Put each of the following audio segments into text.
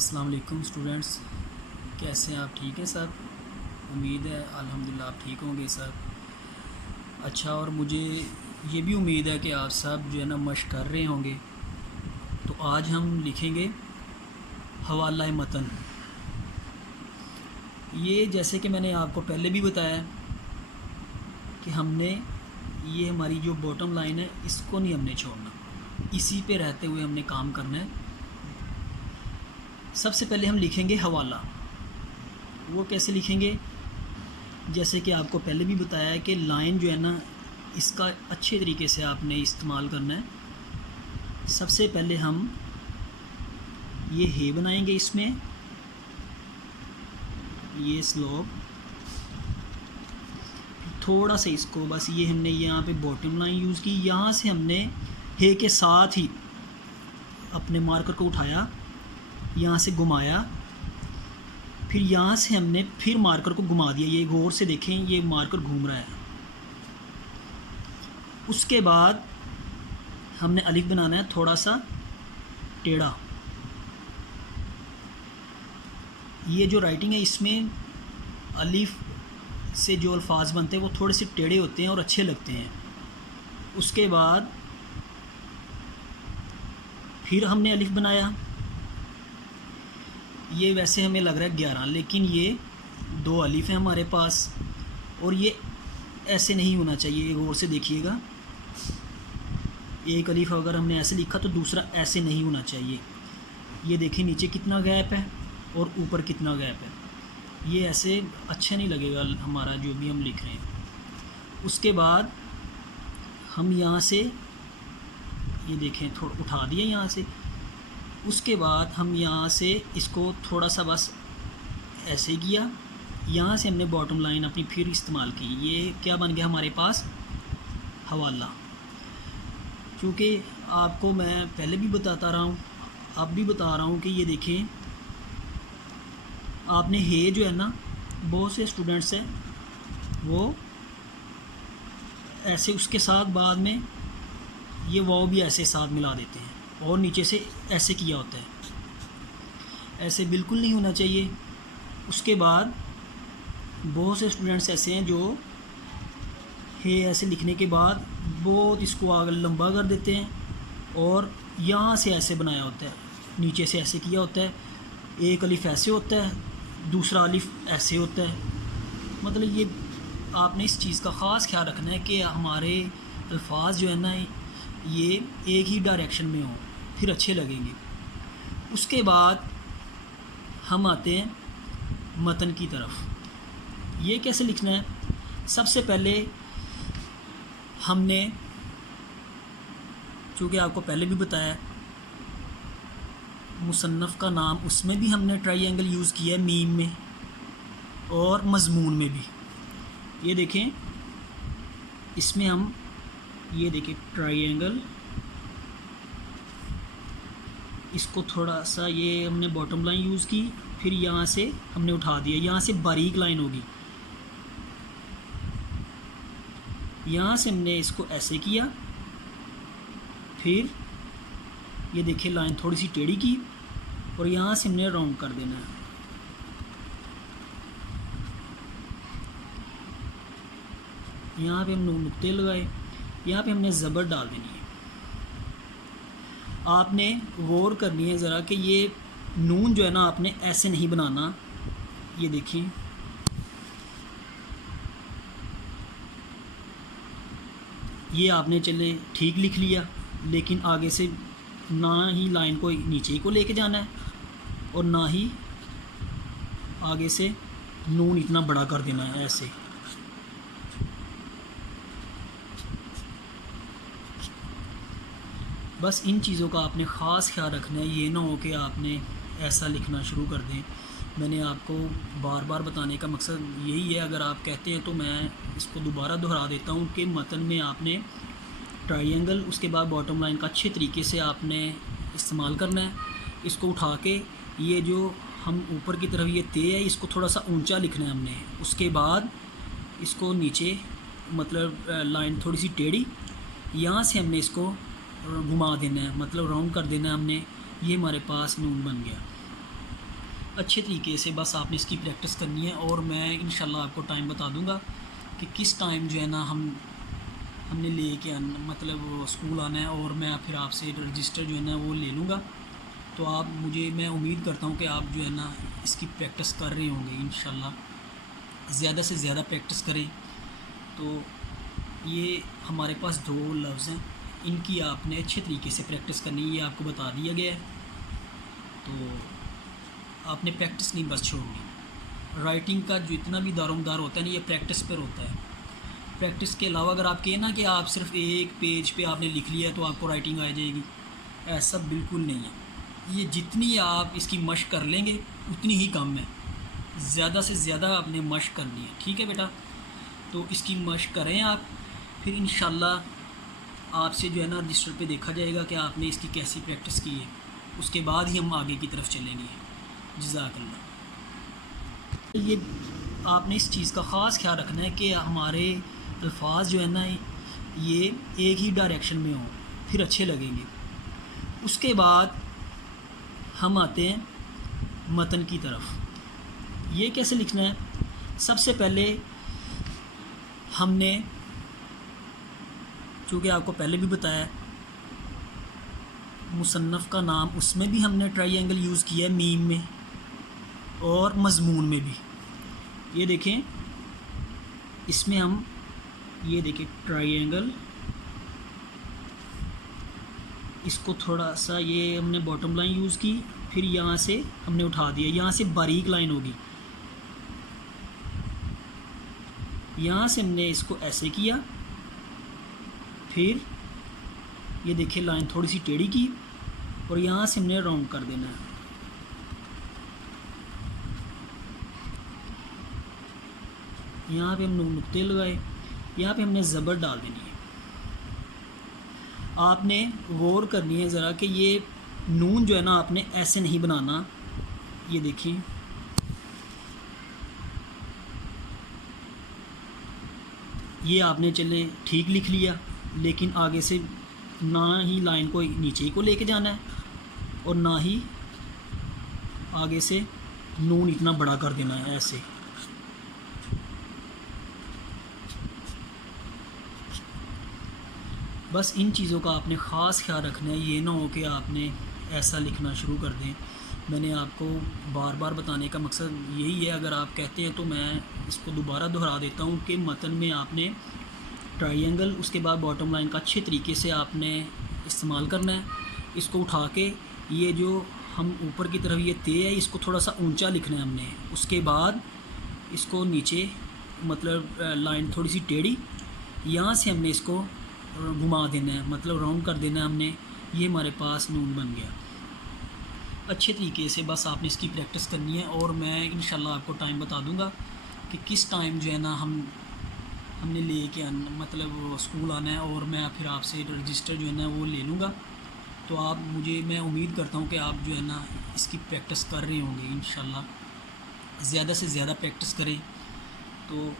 अस्सलाम वालेकुम स्टूडेंट्स, कैसे हैं आप? ठीक हैं सब? उम्मीद है अल्हम्दुलिल्लाह आप ठीक होंगे सब। अच्छा, और मुझे ये भी उम्मीद है कि आप सब जो है ना मश्क कर रहे होंगे। तो आज हम लिखेंगे हवाला मतन। ये जैसे कि मैंने आपको पहले भी बताया कि हमने ये हमारी जो बॉटम लाइन है इसको नहीं हमने छोड़ना, इसी पे रहते हुए हमने काम करना है। सबसे पहले हम लिखेंगे हवाला। वो कैसे लिखेंगे? जैसे कि आपको पहले भी बताया है कि लाइन जो है ना इसका अच्छे तरीके से आपने इस्तेमाल करना है। सबसे पहले हम ये हे बनाएंगे, इसमें ये स्लोप थोड़ा सा इसको बस ये हमने यहाँ पे बॉटम लाइन यूज़ की। यहाँ से हमने हे के साथ ही अपने मार्कर को उठाया, यहाँ से घुमाया, फिर यहाँ से हमने फिर मार्कर को घुमा दिया। ये गौर से देखें, ये मार्कर घूम रहा है। उसके बाद हमने अलिफ बनाना है थोड़ा सा टेढ़ा। ये जो राइटिंग है इसमें अलिफ से जो अल्फाज बनते हैं वो थोड़े से टेढ़े होते हैं और अच्छे लगते हैं। उसके बाद फिर हमने अलिफ बनाया। ये वैसे हमें लग रहा है 11, लेकिन ये 2 अलिफ हैं हमारे पास और ये ऐसे नहीं होना चाहिए। गौर से देखिएगा, एक अलिफ अगर हमने ऐसे लिखा तो दूसरा ऐसे नहीं होना चाहिए। ये देखिए नीचे कितना गैप है और ऊपर कितना गैप है। ये ऐसे अच्छा नहीं लगेगा हमारा जो भी हम लिख रहे हैं। उसके बाद हम यहाँ से ये देखें थोड़ा उठा दिए यहाँ से। उसके बाद हम यहाँ से इसको थोड़ा सा बस ऐसे किया, यहाँ से हमने बॉटम लाइन अपनी फिर इस्तेमाल की। ये क्या बन गया हमारे पास? हवाला। क्योंकि आपको मैं पहले भी बताता रहा हूँ, अब भी बता रहा हूँ कि ये देखें, आपने हे जो है ना, बहुत से स्टूडेंट्स हैं वो ऐसे उसके साथ बाद में ये वाव भी ऐसे साथ मिला देते हैं और नीचे से ऐसे किया होता है। ऐसे बिल्कुल नहीं होना चाहिए। उसके बाद बहुत से स्टूडेंट्स ऐसे हैं जो हे ऐसे लिखने के बाद बहुत इसको आगे लंबा कर देते हैं और यहाँ से ऐसे बनाया होता है, नीचे से ऐसे किया होता है। एक अलिफ ऐसे होता है, दूसरा अलिफ ऐसे होता है। मतलब ये आपने इस चीज़ का ख़ास ख्याल रखना है कि हमारे अल्फाज जो है ना ये एक ही डायरेक्शन में हों, फिर अच्छे लगेंगे। उसके बाद हम आते हैं मतन की तरफ। ये कैसे लिखना है? सबसे पहले हमने, चूँकि आपको पहले भी बताया, मुसन्नफ़ का नाम उसमें भी हमने ट्रायंगल यूज़ किया है, मीम में और मज़मून में भी। ये देखें, इसमें हम ये देखें ट्रायंगल, इसको थोड़ा सा ये हमने बॉटम लाइन यूज़ की, फिर यहाँ से हमने उठा दिया। यहाँ से बारीक लाइन होगी, यहाँ से हमने इसको ऐसे किया, फिर ये देखिए लाइन थोड़ी सी टेढ़ी की और यहाँ से हमने राउंड कर देना है। यहाँ पे हमने नुक्ते लगाए, यहाँ पे हमने ज़बर डाल देनी है। आपने गौर करनी है ज़रा कि ये नून जो है ना आपने ऐसे नहीं बनाना। ये देखिए, ये आपने चले ठीक लिख लिया, लेकिन आगे से ना ही लाइन को नीचे ही को लेके जाना है और ना ही आगे से नून इतना बड़ा कर देना है ऐसे। बस इन चीज़ों का आपने ख़ास ख्याल रखना है। ये ना हो कि आपने ऐसा लिखना शुरू कर दें। मैंने आपको बार बार बताने का मकसद यही है। अगर आप कहते हैं तो मैं इसको दोबारा दोहरा देता हूँ कि मतन में आपने ट्रायंगल, उसके बाद बॉटम लाइन का अच्छे तरीके से आपने इस्तेमाल करना है। इसको उठा के ये जो हम ऊपर की तरफ ये ते है इसको थोड़ा सा ऊंचा लिखना है हमने। उसके बाद इसको नीचे मतलब लाइन थोड़ी सी टेढ़ी, यहाँ से हमने इसको घुमा देना है, मतलब राउंड कर देना है हमने। ये हमारे पास नून बन गया। अच्छे तरीके से बस आपने इसकी प्रैक्टिस करनी है, और मैं इंशाल्लाह आपको टाइम बता दूंगा कि किस टाइम जो है ना हमने ले के आना, मतलब स्कूल आना है, और मैं फिर आपसे रजिस्टर जो है ना वो ले लूँगा। तो मैं उम्मीद करता हूँ कि आप जो है ना इसकी प्रैक्टिस कर रहे होंगे इंशाल्लाह। ज़्यादा से ज़्यादा प्रैक्टिस करें। तो ये हमारे पास 2 लफ्ज़ हैं, इनकी आपने अच्छे तरीके से प्रैक्टिस करनी है, ये आपको बता दिया गया है। तो आपने प्रैक्टिस नहीं बस छोड़नी। राइटिंग का जो इतना भी दारोमदार होता है ना, ये प्रैक्टिस पर होता है। प्रैक्टिस के अलावा अगर आप कहें ना कि आप सिर्फ एक पेज पे आपने लिख लिया है तो आपको राइटिंग आ जाएगी, ऐसा बिल्कुल नहीं है। ये जितनी आप इसकी मशक कर लेंगे उतनी ही कम है। ज़्यादा से ज़्यादा आपने मशक करनी है, ठीक है बेटा। तो इसकी मशक करें आप, फिर इंशाल्लाह आपसे जो है ना रजिस्टर पे देखा जाएगा कि आपने इसकी कैसी प्रैक्टिस की है। उसके बाद ही हम आगे की तरफ चलेंगे। जज़ाकल्लाह। ये आपने इस चीज़ का ख़ास ख्याल रखना है कि हमारे अल्फाज जो है ना ये एक ही डायरेक्शन में हों, फिर अच्छे लगेंगे। उसके बाद हम आते हैं मतन की तरफ। ये कैसे लिखना है? सबसे पहले हमने, चूँकि आपको पहले भी बताया, मुसन्नफ़ का नाम, उसमें भी हमने ट्रायंगल यूज़ किया है, मीम में और मज़मून में भी। ये देखें, इसमें हम ये देखें ट्रायंगल, इसको थोड़ा सा ये हमने बॉटम लाइन यूज़ की, फिर यहाँ से हमने उठा दिया, यहाँ से बारीक लाइन होगी, यहाँ से हमने इसको ऐसे किया, फिर ये देखिए लाइन थोड़ी सी टेढ़ी की, और यहाँ से हमने राउंड कर देना है। यहाँ पे हमने नुक्ते लगाए, यहाँ पे हमने ज़बर डाल देनी है। आपने गौर करनी है ज़रा कि ये नून जो है ना आपने ऐसे नहीं बनाना। ये देखिए, ये आपने चले ठीक लिख लिया, लेकिन आगे से ना ही लाइन को नीचे ही को लेके जाना है, और ना ही आगे से नून इतना बड़ा कर देना है ऐसे। बस इन चीज़ों का आपने ख़ास ख्याल रखना है। ये ना हो कि आपने ऐसा लिखना शुरू कर दें। मैंने आपको बार बार बताने का मकसद यही है। अगर आप कहते हैं तो मैं इसको दोबारा दोहरा देता हूँ कि मतन में आपने ट्रायंगल, उसके बाद बॉटम लाइन का अच्छे तरीके से आपने इस्तेमाल करना है। इसको उठा के ये जो हम ऊपर की तरफ ये ते है, इसको थोड़ा सा ऊंचा लिखना है हमने। उसके बाद इसको नीचे, मतलब लाइन थोड़ी सी टेढ़ी, यहाँ से हमने इसको घुमा देना है, मतलब राउंड कर देना है हमने। ये हमारे पास नून बन गया। अच्छे तरीके से बस आपने इसकी प्रैक्टिस करनी है, और मैं इंशाल्लाह आपको टाइम बता दूंगा कि किस टाइम जो है ना हमने ले के आना, मतलब स्कूल आना है, और मैं फिर आपसे रजिस्टर जो है ना वो ले लूँगा। तो मैं उम्मीद करता हूँ कि आप जो है ना इसकी प्रैक्टिस कर रहे होंगे इंशाल्लाह। ज़्यादा से ज़्यादा प्रैक्टिस करें। तो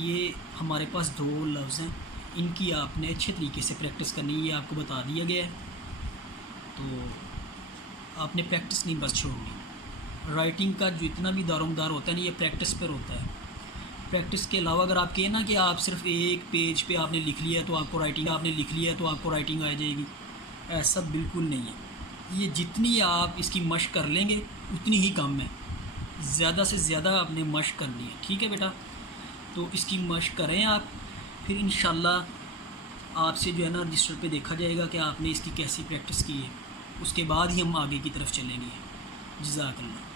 ये हमारे पास 2 लफ्ज़ हैं, इनकी आपने अच्छे तरीके से प्रैक्टिस करनी है, ये आपको बता दिया गया है। तो आपने प्रैक्टिस नहीं बस छोड़नी। राइटिंग का जो इतना भी दारोमदार होता है ना, ये प्रैक्टिस पर होता है। प्रैक्टिस के अलावा अगर आप कहें ना कि आप सिर्फ एक पेज पे आपने लिख लिया है तो आपको राइटिंग आ जाएगी, ऐसा बिल्कुल नहीं है। ये जितनी आप इसकी मशक कर लेंगे उतनी ही कम है। ज़्यादा से ज़्यादा आपने मशक करनी है, ठीक है बेटा। तो इसकी मशक करें आप, फिर इंशाल्लाह आपसे जो है ना रजिस्टर पे देखा जाएगा कि आपने इसकी कैसी प्रैक्टिस की है। उसके बाद ही हम आगे की तरफ चलेंगे। जज़ाकल्लाह।